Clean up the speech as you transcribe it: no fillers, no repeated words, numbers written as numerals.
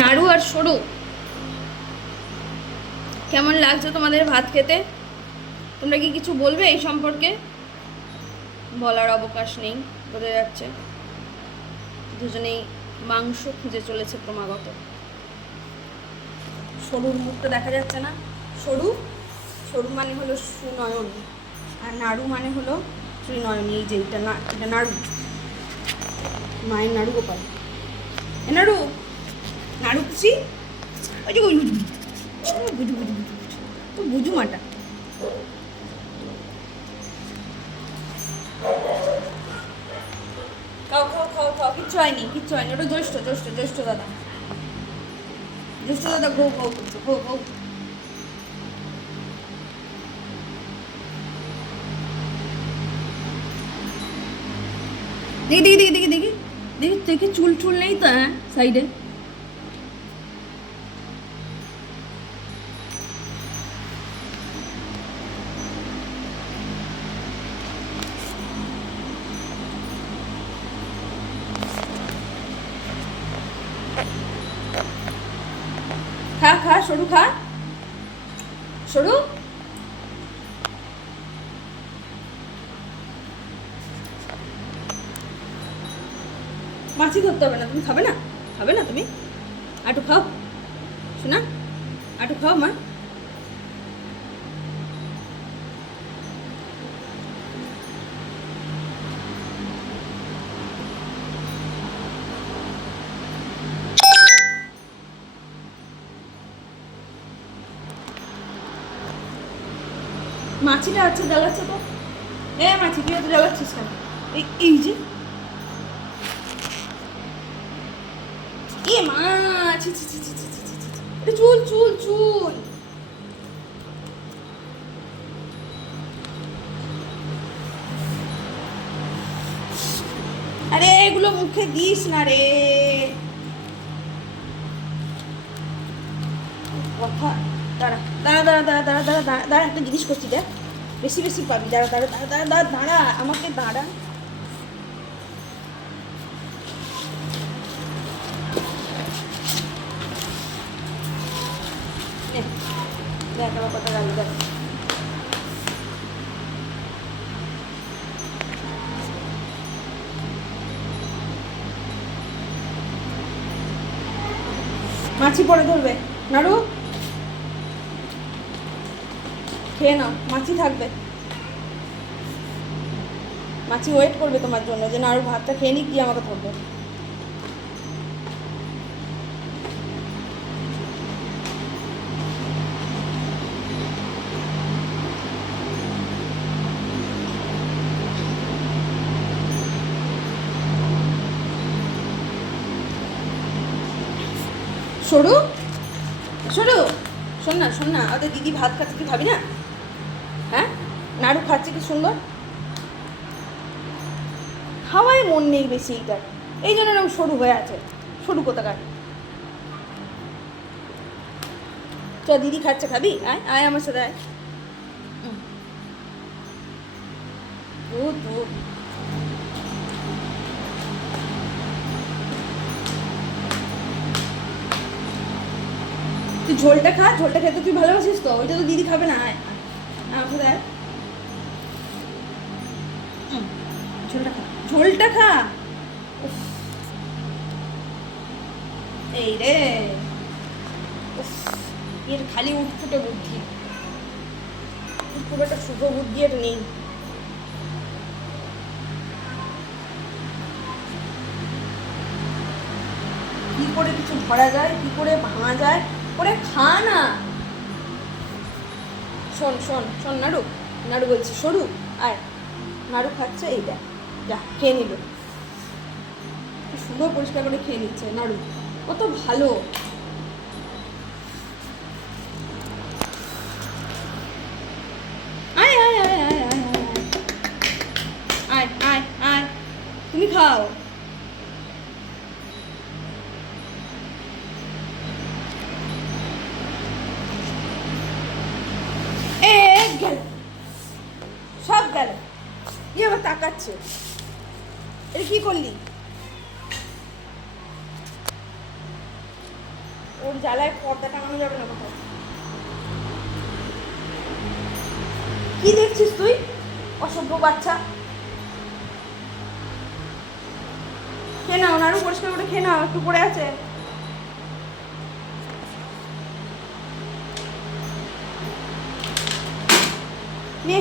নাড়ু আর সরু, কেমন লাগছে তোমাদের ভাত খেতে? তোমরা কি কিছু বলবে এই সম্পর্কে? বলার অবকাশ নেই, বোঝা যাচ্ছে দুজনেই মাংস খুঁজে চলেছে ক্রমাগত। সরুর মুখটা দেখা যাচ্ছে না। সরু, সরু মানে হলো সুনয়ন, আর নাড়ু মানে হলো শ্রীনয়নী। এই যে এটা না, এটা নাড়ু, মায়ের নাড়ু গোপাল। এ নাড়ু, নাড়ু খুশি। ওই যে বুঝু বুঝু বুঝু তো বুঝু মাটা। খাও খাও খাও খাও, কিচ্ছু হয়নি, কিচ্ছু হয়নি। ওটা জ্যৈষ্ঠ জ্যৈষ্ঠ জ্যৈষ্ঠ দাদা, জ্যৈষ্ঠ দাদা ঘৌ ঘৌ করছে, ঘৌ ঘৌ। দেখি দেখি দেখি দেখি দেখি দেখি, দেখি চুল চুল নেই তো? হ্যাঁ, সাইডে। খা খা সরু, খা সরু। মাছি ধরতে হবে না, তুমি খাবে না? খাবে না তুমি? আটু খাও শোনা, আটু খাও মা। মাছিটা আছে জ্বালাচ্ছে তো। এ মাছি, তুই তো জ্বালাচ্ছিস কেন? এই এই যে এ মাছ, চুল চুল চুল। আরে এগুলো মুখে দিস না রে। কথা, দাঁড়া দাঁড়া দাঁড়া দাঁড়া দাঁড়া দাঁড়া দাঁড়া দাঁড়া, একটা জিনিস করছি দেখ, বেশি বেশি পাবি। দাঁড়া দাঁড়া দাঁড়া দাঁড়া দাঁড়া দাঁড়া, আমাকে দাঁড়া। দেখ আমার কথা গেল, দেখ। মাছি পরে ধরবে। নাড়ু খেয়ে নাও, মাছি থাকবে। মাছি ওয়েট করবে তোমার জন্য, যে নাড়ু ভাতটা খেয়ে নি, কি আমাকে ধরবে। সরু সরু, শোন না শোন না, ওদের দিদি ভাত খাচ্ছে, তুই খাবি না? হ্যাঁ, নাড়ু খাচ্ছে কি সুন্দর, খাওয়ায় মন নেই বেশি এইটার, এই জন্য এরকম সরু হয়ে আছে। সরু কোথাকার। চ, দিদি খাচ্ছে, খাবি? আয় আয় আমার সাথে আয়। ও তো তুই ঝোলটা খা, ঝোলটা খেতে তুই ভালোবাসিস তো, ওইটা তো দিদি খাবে না। আয় আমার সাথে আয়। ঝোলটা খা, ঝোলটা খা। উফ, এই রে, উফ, এর খালি উঠফুটে বুদ্ধি, খুব একটা শুভ বুদ্ধি এটা নেই। কি করে কিছু ধরা যায়, কি করে ভাঙা যায়, করে খা না। শোন শোন শোন নাড়ু, নাড়ু বলছি সরু, আয়। নাড়ু খাচ্ছে, এইটা যা খেয়ে নিল, কি সুন্দর পরিষ্কার করে খেয়ে নিচ্ছে নাড়ু, কত ভালো। আয় আয় আয় আয় আয় আয় আয় আয়, তুমি খাও। এ গেল, সব গেল। ইয়ে আবার তাকাচ্ছে, এটা কি করলি? ওর জ্বালায় পর্দা টাঙানো যাবে না কোথাও। কি দেখছিস তুই, অসভ্য বাচ্চা? খেয়ে নাও, নাড়ু পরিষ্কার করে খেয়ে নাও, একটু পড়ে আছে। নে